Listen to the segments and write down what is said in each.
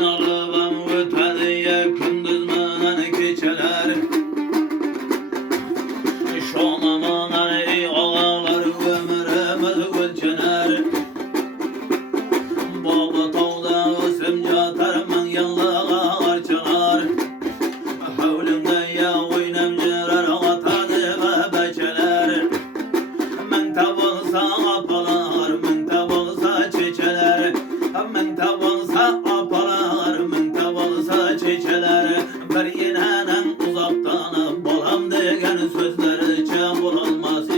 Oynalıbam ötediye gündüz menen keçeler. Şomaman ey ağalar ömrümüz ölçener. Baba tağda ösüm catarman yallığa arçalar. Havlimde ya oynam jirar atadı ve beçeler. Men tabolsa apalar, men tabolsa çeçeler. Men tabolsa apalar, men tabolsa çeçeler. Bir yenenen uzaktan balam degen sözleri çam olmaz.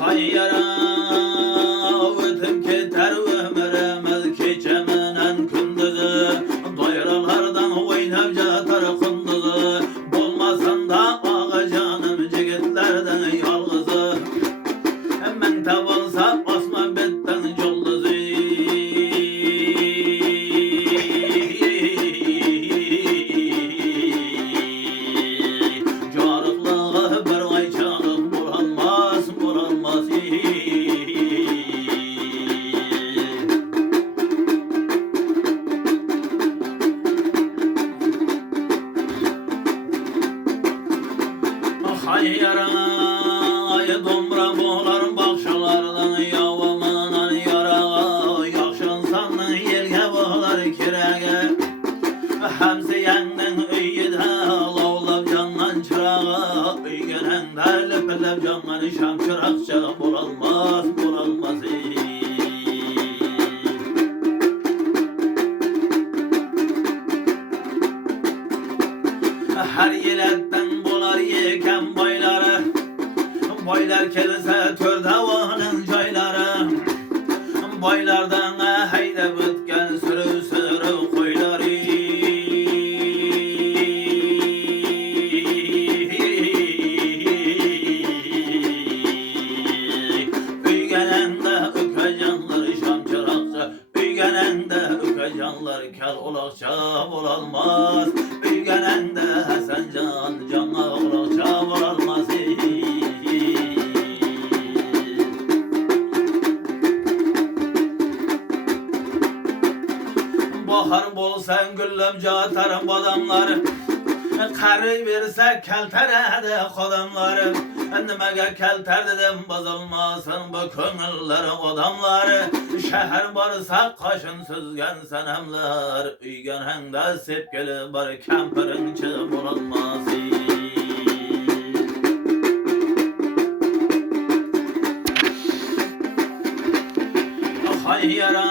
Hayyara ötüm keter ömrümüz keçemenen gündüzü. Bayralardan oynap jatar kunduzu. Bolmasan da ağa canım jigitlerden yalgızı. Men tabolsa osman betten jolduzu. Jarıklığı bir ayçalık bulanmaz, bulanmaz. Hayyara domra bolar bakşalardan yavamanan yarağa. Yakşınsanın yelge bolar kirege. Hemsi yenden üyüde lavlav candan çırağa. Üygenen lepelep candan şam çırakça bulalmaz, bulalmaz. Her yeletten bolar yeken bayları. Baylar kelise tördavanın cayları. Baylardan hayda bitken sürü sürü koyları. Üygenen de ökecanlar şam çırakça. Üygenen de ökecanlar kel olakça olalmaz. Üygenen de Hasan can cana olakça olalmaz. Bahar bolsan güllüm jatarım badamlar. Qarı verse kelterede kodamlar. Nimege kelter dedim bozulmasın bu köngüller odamlar. Şehir barsa kaşın süzgen senemler. Üygenen de sepkeli bar kempirinçi bulanmaz. Hayyara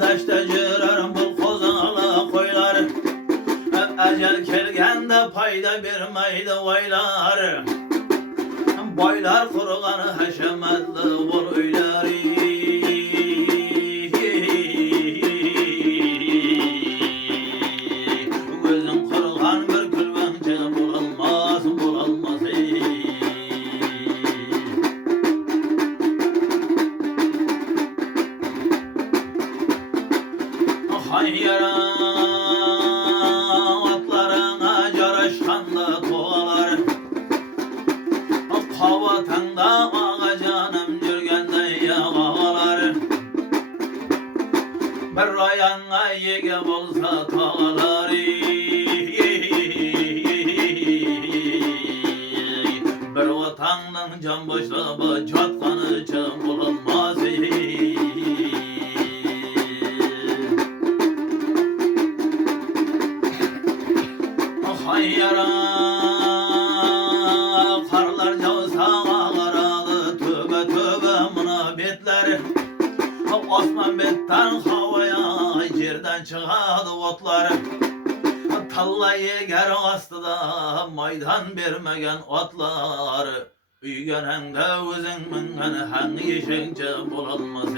daşta jirar bu kozalı koylar. Ecel kelgende payda vermeydi vaylar. Baylar kurganı haşemetli bol öyleri. Gözün kurgan bir külbence bulalmaz, bulalmaz. Hayyara atlarına caraşkanda toğalar. Kavatanda ağa canım jürgende yağalar. Bir ayağına yege bolsa tağalar. Bir vatandan can boşluğu çatkanı çım bulanmaz. Hayyara karlar yağsa ağaradı tövbe tövbe münabetler. Osman betten havaya yerden çıkadı otlar. Talla yeger astıda maydan vermegen otlar. Üygenen de özün mingen hangi işince bulalmaz.